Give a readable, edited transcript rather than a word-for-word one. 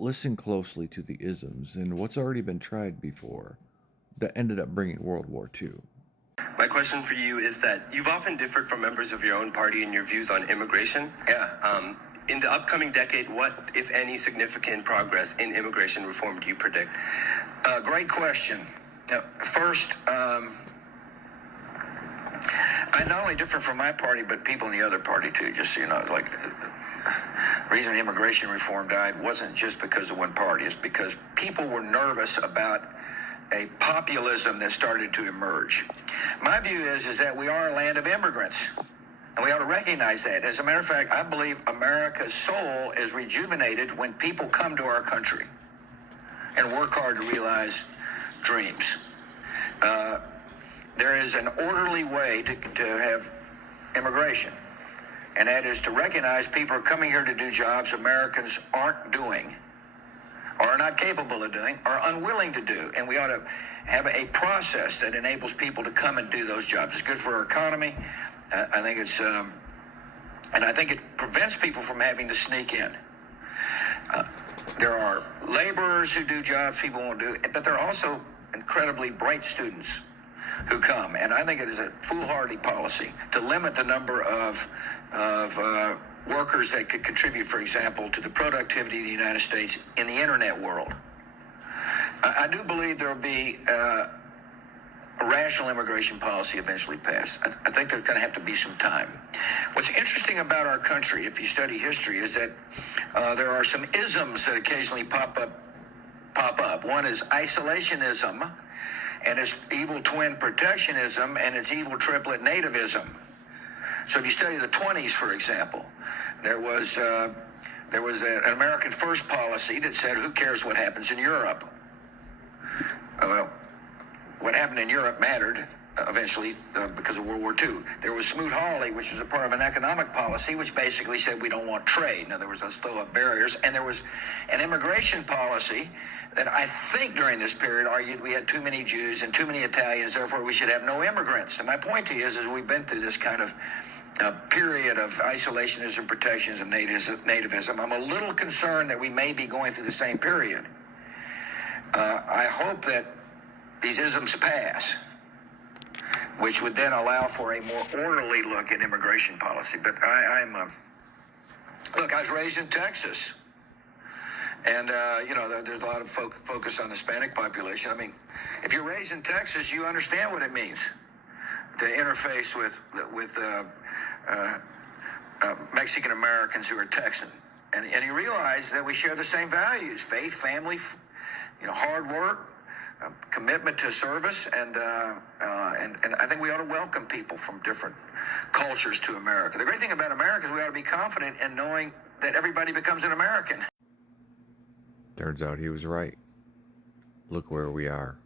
Listen closely to the isms and what's already been tried before that ended up bringing World War II. My question for you is that you've often differed from members of your own party in your views on immigration. Yeah. In the upcoming decade, what, if any, significant progress in immigration reform do you predict? Great question. First, I not only differ from my party, but people in the other party too, just so you know. Like, the reason immigration reform died wasn't just because of one party. It's because people were nervous about a populism that started to emerge. My view is that we are a land of immigrants, and we ought to recognize that. As a matter of fact, I believe America's soul is rejuvenated when people come to our country and work hard to realize dreams. There is an orderly way to have immigration, and that is to recognize people are coming here to do jobs Americans aren't doing, or are not capable of doing, or unwilling to do. And we ought to have a process that enables people to come and do those jobs. It's good for our economy. I think it's, and I think it prevents people from having to sneak in. There are laborers who do jobs people won't do, but there are also incredibly bright students who come. And I think it is a foolhardy policy to limit the number of workers that could contribute, for example, to the productivity of the United States in the internet world. I do believe there will be a rational immigration policy eventually passed. I think there's going to have to be some time. What's interesting about our country, if you study history, is that there are some isms that occasionally pop up. One is isolationism, and its evil twin protectionism, and its evil triplet nativism. So if you study the 20s, for example, there was an American First policy that said, who cares what happens in Europe? Well, what happened in Europe mattered eventually because of World War II. There was Smoot-Hawley, which was a part of an economic policy, which basically said we don't want trade. In other words, let's throw up barriers. And there was an immigration policy that I think during this period argued we had too many Jews and too many Italians, therefore we should have no immigrants. And my point to you is we've been through this kind of period of isolationism, protectionism, nativism. I'm a little concerned that we may be going through the same period. I hope that these isms pass, which would then allow for a more orderly look at immigration policy. But look, I was raised in Texas, and there's a lot of focus on the Hispanic population. I mean, if you're raised in Texas, you understand what it means to interface with Mexican Americans who are Texan, and you realize that we share the same values: faith, family, hard work, commitment to service, and I think we ought to welcome people from different cultures to America. The great thing about America is we ought to be confident in knowing that everybody becomes an American. Turns out he was right. Look where we are.